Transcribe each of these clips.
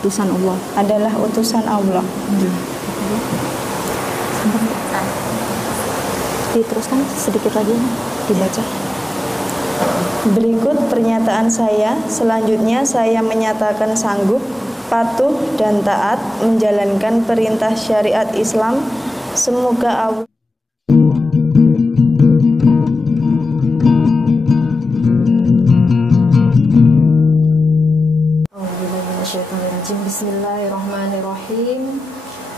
Utusan Allah. adalah utusan Allah. Diteruskan sedikit lagi, dibaca. Berikut pernyataan saya. Selanjutnya saya menyatakan sanggup, patuh dan taat menjalankan perintah syariat Islam. Semoga Allah Bismillahirrahmanirrahim.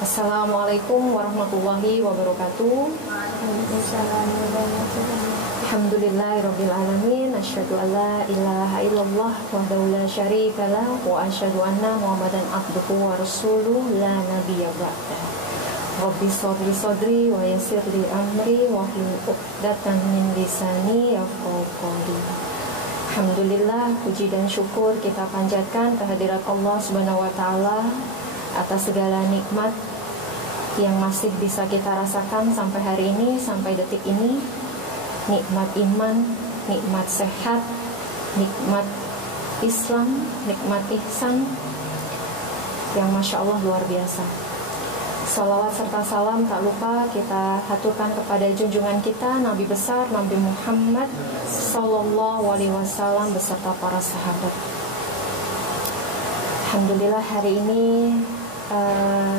Assalamualaikum warahmatullahi wabarakatuh. Alhamdulillahirrabbilalamin. Asyhadu an la ilaha illallah wahdahu la syarikalah wa asyhadu anna Muhammadan abduhu wa rasuluh la nabiyya ba'dah. Rabbi shodri sodri wa yassir li amri wahlul 'uqdatam min lisani yafqahu qawli. Alhamdulillah, puji dan syukur kita panjatkan kehadirat Allah Subhanahu wa taala atas segala nikmat yang masih bisa kita rasakan sampai hari ini, sampai detik ini. Nikmat iman, nikmat sehat, nikmat Islam, nikmat ihsan yang Masya Allah luar biasa. Salawat serta salam tak lupa kita haturkan kepada junjungan kita Nabi besar Nabi Muhammad Sallallahu Alaihi Wasallam beserta para sahabat. Alhamdulillah hari ini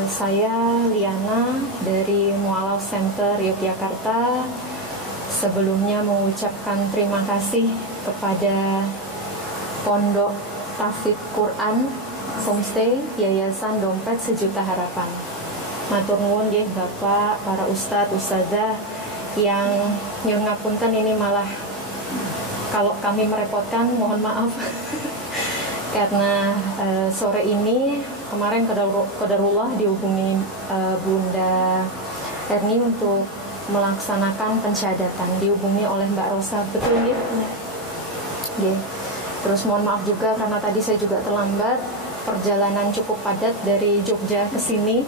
saya Liana dari Mualaf Center Yogyakarta sebelumnya mengucapkan terima kasih kepada Pondok Tahfidz Quran Homestay Yayasan Dompet Sejuta Harapan. Matur nuwun nggih Bapak, para ustadz, ustadzah yang nyuwun ngapunten ini malah kalau kami merepotkan mohon maaf karena sore ini kemarin qadarullah dihubungi Bunda Erni untuk melaksanakan pensyahadatan, dihubungi oleh Mbak Rosa, betul nggih? Nggih. Terus mohon maaf juga karena tadi saya juga terlambat, perjalanan cukup padat dari Jogja ke sini.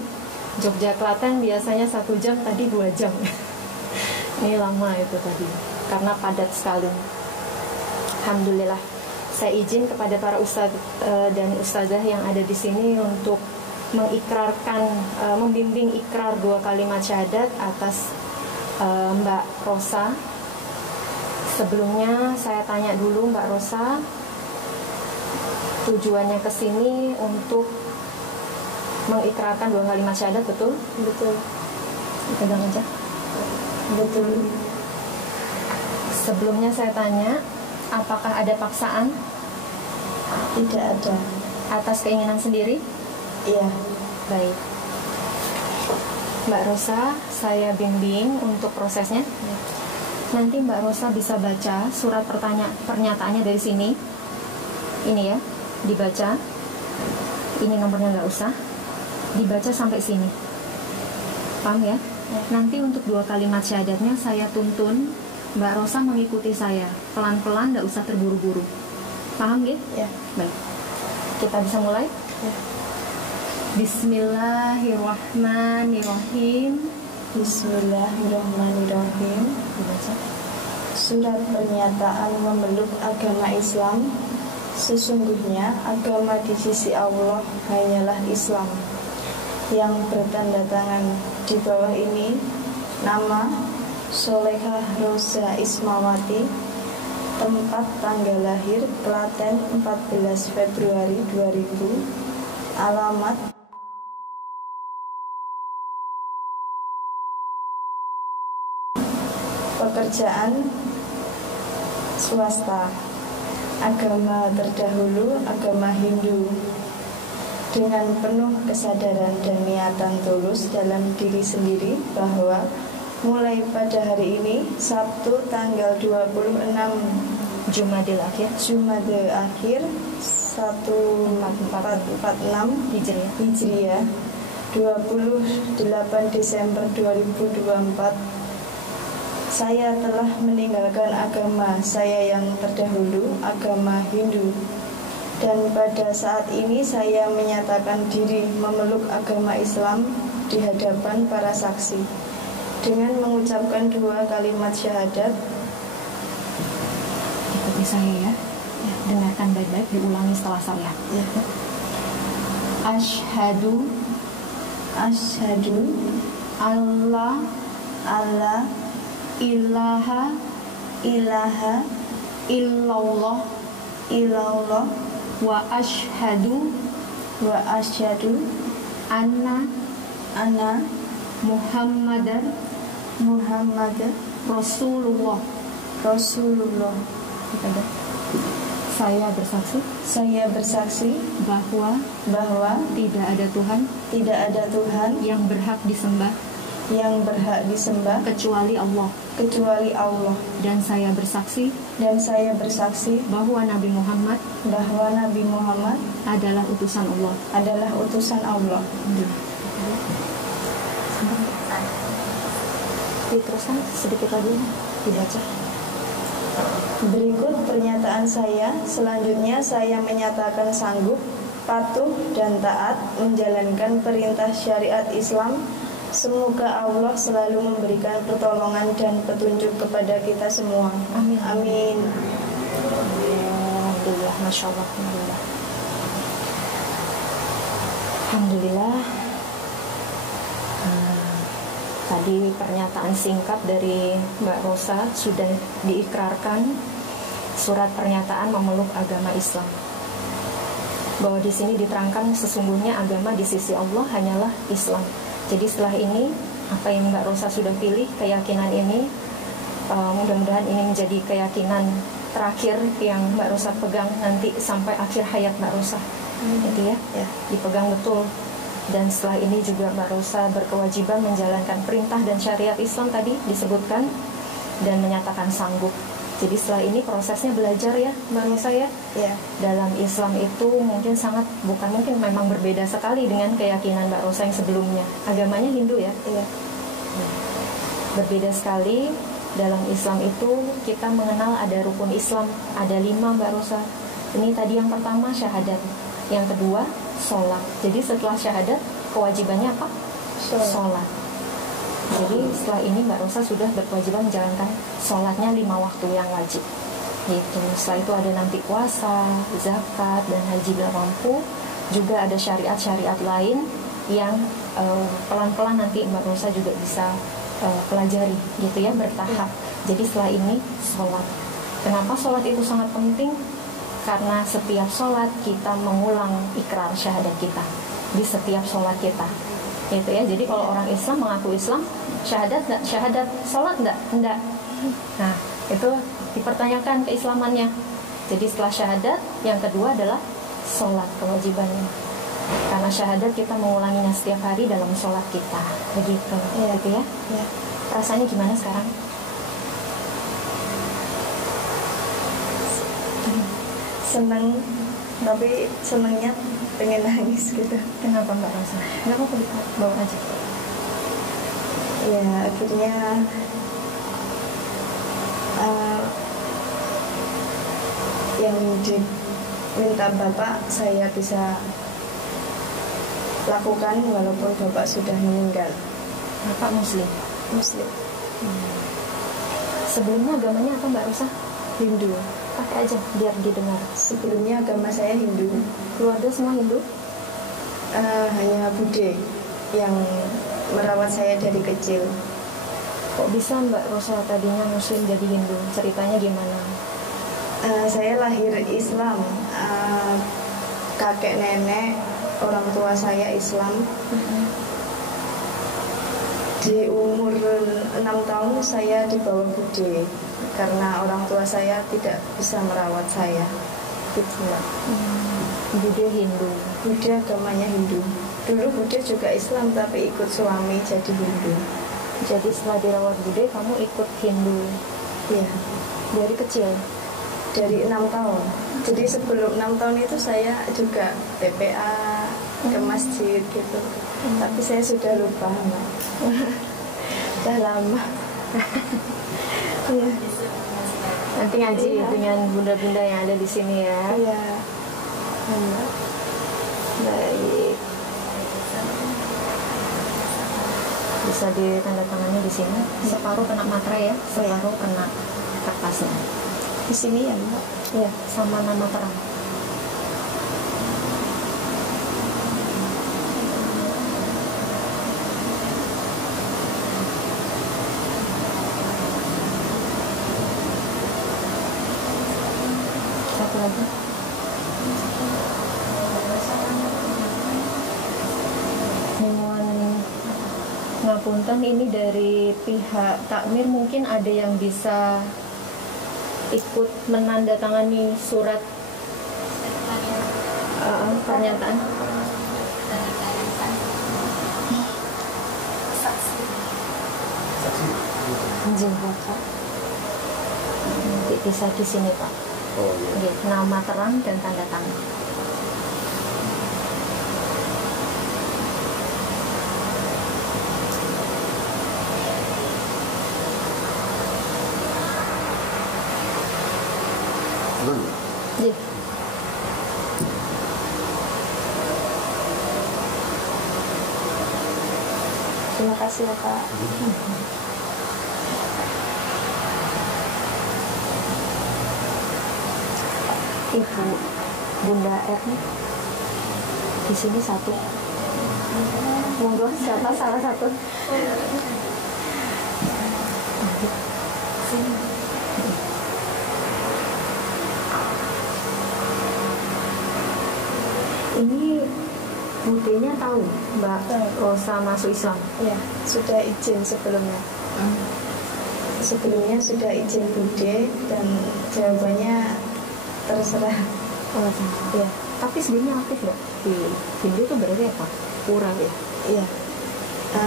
Jogja Klaten biasanya 1 jam, tadi 2 jam. Ini lama itu tadi, karena padat sekali. Alhamdulillah, saya izin kepada para ustadz dan ustazah yang ada di sini untuk mengikrarkan, membimbing ikrar 2 kalimat syahadat atas Mbak Rosa. Sebelumnya saya tanya dulu Mbak Rosa, tujuannya ke sini untuk mengikrarkan 2 kalimat syahadat, betul? betul. Pegang aja. Betul. Sebelumnya saya tanya, apakah ada paksaan? Tidak ada. Atas keinginan sendiri? Iya. Baik. Mbak Rosa, saya bimbing untuk prosesnya. Nanti Mbak Rosa bisa baca surat pernyataannya dari sini. Ini ya, dibaca. Ini nomornya nggak usah. Dibaca sampai sini. Paham ya? Nanti untuk 2 kalimat syahadatnya saya tuntun Mbak Rosa mengikuti saya. Pelan-pelan, nggak usah terburu-buru. Paham ya? Ya. Baik. Kita bisa mulai? Ya. Bismillahirrahmanirrahim. Bismillahirrahmanirrahim. Dibaca. Surat pernyataan memeluk agama Islam. Sesungguhnya agama di sisi Allah hanyalah Islam. Yang bertanda tangan di bawah ini nama Solehah Rosa Ismawati, tempat tanggal lahir Klaten 14 Februari 2000, alamat pekerjaan swasta, agama terdahulu agama Hindu. Dengan penuh kesadaran dan niatan tulus dalam diri sendiri bahwa mulai pada hari ini Sabtu tanggal 26 Jumadil Akhir 1446 Hijriah 28 Desember 2024, saya telah meninggalkan agama saya yang terdahulu, agama Hindu. Dan pada saat ini saya menyatakan diri memeluk agama Islam di hadapan para saksi dengan mengucapkan 2 kalimat syahadat. Ikuti saya ya. Dengarkan baik-baik, diulangi setelah saya. Ya. Asyhadu Asyhadu alla alla ilaha ilaha illallah illallah wa asyhadu wa asyhadu anna anna Muhammadar Muhammad Rasulullah. Rasulullah. Saya bersaksi Saya bersaksi bahwa bahwa tidak ada Tuhan tidak ada Tuhan yang berhak disembah yang berhak disembah kecuali Allah, kecuali Allah, dan saya bersaksi dan saya bersaksi bahwa Nabi Muhammad bahwa Nabi Muhammad adalah utusan Allah. adalah utusan Allah. Diteruskan sedikit lagi dibaca. Berikut pernyataan saya. Selanjutnya saya menyatakan sanggup, patuh dan taat menjalankan perintah syariat Islam. Semoga Allah selalu memberikan pertolongan dan petunjuk kepada kita semua. Amin. Amin. Alhamdulillah, Masya Allah. Alhamdulillah. Alhamdulillah. Tadi pernyataan singkat dari Mbak Rosa sudah diikrarkan. Surat pernyataan memeluk agama Islam. Bahwa di sini diterangkan sesungguhnya agama di sisi Allah hanyalah Islam. Jadi setelah ini apa yang Mbak Rosa sudah pilih, keyakinan ini mudah-mudahan ini menjadi keyakinan terakhir yang Mbak Rosa pegang nanti sampai akhir hayat Mbak Rosa. Gitu ya. Dipegang betul. Dan setelah ini juga Mbak Rosa berkewajiban menjalankan perintah dan syariat Islam tadi disebutkan dan menyatakan sanggup. Jadi setelah ini prosesnya belajar ya Mbak Rosa ya. Dalam Islam itu mungkin memang berbeda sekali dengan keyakinan Mbak Rosa yang sebelumnya. Agamanya Hindu ya. Berbeda sekali. Dalam Islam itu kita mengenal ada rukun Islam, ada 5 Mbak Rosa. Ini tadi yang pertama syahadat, yang kedua sholat. Jadi setelah syahadat kewajibannya apa? Sholat. Jadi setelah ini Mbak Rosa sudah berkewajiban menjalankan sholatnya 5 waktu yang wajib. Gitu. Setelah itu ada nanti puasa, zakat, dan haji bila mampu. Juga ada syariat-syariat lain yang pelan-pelan nanti Mbak Rosa juga bisa pelajari gitu ya, bertahap. Jadi setelah ini sholat. Kenapa sholat itu sangat penting? Karena setiap sholat kita mengulang ikrar syahadat kita di setiap sholat kita, gitu ya. Jadi kalau orang Islam mengaku Islam, syahadat nggak? Syahadat. Sholat nggak? Nggak. Nah itu dipertanyakan keislamannya. Jadi setelah syahadat, yang kedua adalah sholat, kewajibannya. Karena syahadat kita mengulanginya setiap hari dalam sholat kita, begitu, gitu ya. Rasanya gimana sekarang? Senang, tapi senangnya pengen nangis gitu. Kenapa Mbak Rosa? Nggak apa-apa, bawa aja. Ya akhirnya yang diminta Bapak saya bisa lakukan walaupun Bapak sudah meninggal. Bapak Muslim? Muslim. Sebelumnya agamanya apa Mbak Rosa? Hindu. Pakai aja biar didengar. Sebelumnya agama saya Hindu. Keluarga semua Hindu? Hanya Bude yang merawat saya dari kecil. Kok bisa Mbak Rosa tadinya Muslim jadi Hindu? Ceritanya gimana? Saya lahir Islam. Kakek nenek orang tua saya Islam. Di umur 6 tahun saya dibawa Bude karena orang tua saya tidak bisa merawat saya. Gitu Mbak. Bude Hindu. Bude agamanya Hindu. Dulu Bude juga Islam tapi ikut suami jadi Hindu. Jadi setelah dirawat Bude kamu ikut Hindu? Iya. Dari kecil? Dari 6 tahun. Jadi sebelum 6 tahun itu saya juga TPA ke masjid gitu. Tapi saya sudah lupa Mbak. Sudah lama. Iya. Nanti ngaji dengan bunda-bunda yang ada di sini ya. Iya. Baik. Bisa ditandatangani di sini. Separuh kena materai ya, separuh kena kertasnya. Di sini ya Mbak. Iya, sama nama terang. Ngapunten, ini dari pihak takmir mungkin ada yang bisa ikut menandatangani surat pernyataan. Izin Bapak. Nanti bisa di sini Pak. Oh iya. Nama terang dan tanda tangan. Iya. Terima kasih ya Pak. Ibu Bunda Erni di sini satu. Monggo, siapa salah satu? Ini budenya tahu Mbak Rosa masuk Islam? Ya, sudah izin sebelumnya. Sebelumnya sudah izin bude dan jawabannya terserah. Oh, Ya, tapi sebenarnya aktif nggak di Hindu itu berarti apa? Kurang ya? iya.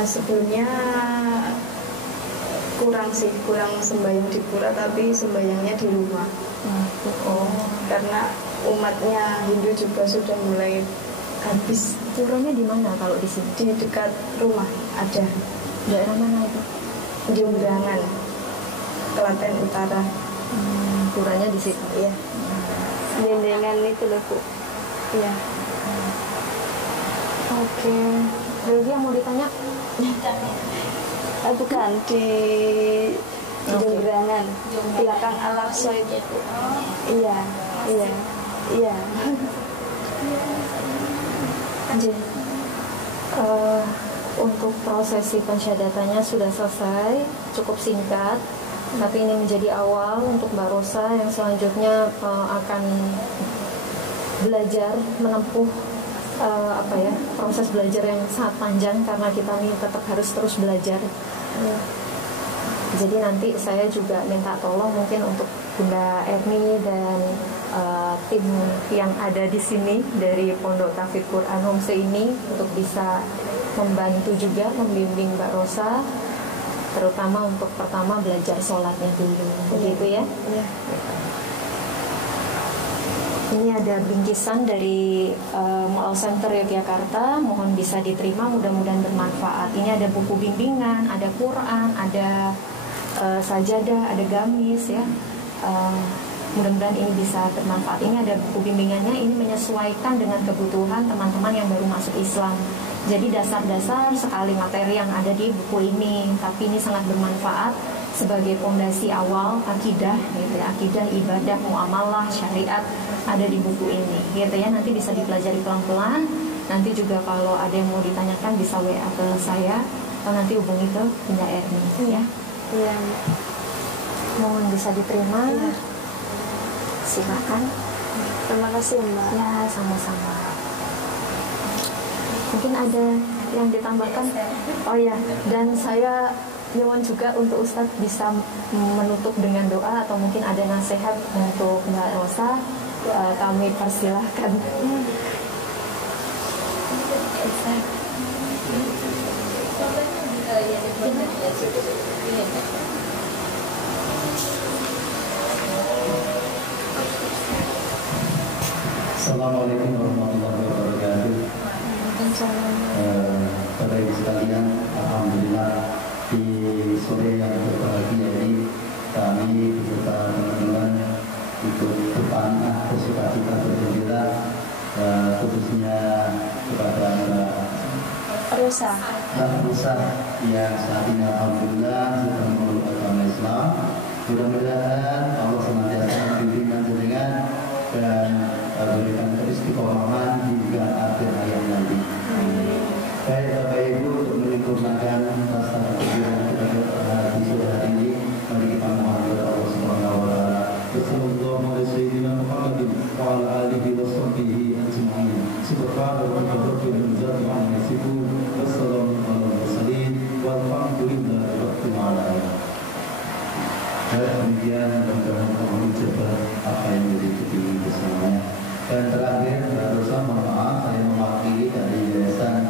Sebelumnya kurang sih, kurang sembahyang di pura, tapi sembahyangnya di rumah. Karena umatnya Hindu juga sudah mulai habis. Puranya di mana kalau di sini? Di dekat rumah ada. Daerah mana itu? Di Undangan, Klaten Utara. Puranya di situ. Iya. Dendengan itu loh Bu. Iya. Oke. Lagi yang mau ditanya? Bukan di Jongrangan, belakang Al-Aqsa itu Bu. Iya, iya, iya. Untuk prosesi pensyahadatannya sudah selesai, cukup singkat. Tapi ini menjadi awal untuk Mbak Rosa yang selanjutnya akan belajar menempuh proses belajar yang sangat panjang, karena kita ini tetap harus terus belajar. Jadi nanti saya juga minta tolong mungkin untuk Bunda Erni dan tim yang ada di sini dari Pondok Tahfidz Quran Homestay ini untuk bisa membantu juga membimbing Mbak Rosa, terutama untuk pertama belajar sholatnya dulu, begitu ya? Iya. Ini ada bingkisan dari Mall Center Yogyakarta, mohon bisa diterima, mudah-mudahan bermanfaat. Ini ada buku bimbingan, ada Quran, ada sajadah, ada gamis ya. Mudah-mudahan ini bisa bermanfaat. Ini ada buku bimbingannya, ini menyesuaikan dengan kebutuhan teman-teman yang baru masuk Islam. Jadi dasar-dasar sekali materi yang ada di buku ini, tapi ini sangat bermanfaat sebagai fondasi awal akidah, gitu ya, akidah, ibadah, muamalah, syariat ada di buku ini, gitu ya. Nanti bisa dipelajari pelan-pelan. Nanti juga kalau ada yang mau ditanyakan bisa WA ke saya atau nanti hubungi ke Bunda Erni, ya. Iya. Mohon bisa diterima. Iya. Silakan. Terima kasih Mbak. Ya, sama-sama. Mungkin ada yang ditambahkan? Oh ya, dan saya nyuwun juga untuk Ustadz bisa menutup dengan doa atau mungkin ada nasihat untuk Mbak Rosa, kami persilahkan. Assalamualaikum warahmatullahi wabarakatuh. Bapak Ibu sekalian, alhamdulillah di sore yang berbahagia ini kami beserta teman-teman ikut berpanah bersukacita bergembira, khususnya kepada Mbak Rosa yang saat ini alhamdulillah sudah memeluk agama Islam. Mudah-mudahan Allah senantiasa membimbing jenengan dan berikan keistiqomahan hingga akhir hayat nanti. Baik Bapak Ibu, untuk menyempurnakan rasa kegiatan kita di sore hari ini, mari kita mohon kepada Allah Subhanahu wa taala. Wassallallahu ala sayyidina Muhammadin wa ala alihi wa sahbihi ajma'in. Subhana rabbika rabbil izzati amma yasifun. Wassalamu ala mursalin. walhamdulillahi rabbil alamin. Dan kemudian mudah-mudahan Allah menjawab apa yang menjadi semuanya. Dan terakhir, mohon maaf saya mewakili dari Yayasan